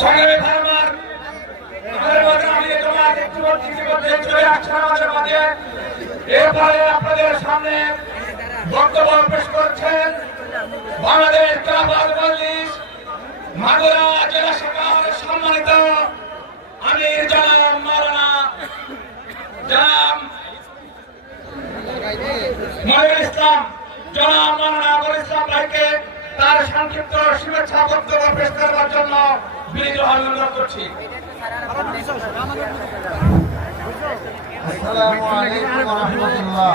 সংগ্রামী ফার্মার এরপরে আপনাদের সামনে বক্তব্য পেশ করছেন বাংলাদেশ খেলাফত মজলিস মাগুরা জেলা শাখার সম্মানিত আমির জনাব মাওলানা জনাব মনিরুল ইসলাম জনাব মাওলানা মনিরুল ইসলাম ভাইকে তার সংক্ষিপ্ত শুভেচ্ছা বক্তব্য পেশ করবার জন্য বিনীত অনুরোধ করছি। আসসালামু আলাইকুম ওয়া রাহমাতুল্লাহ।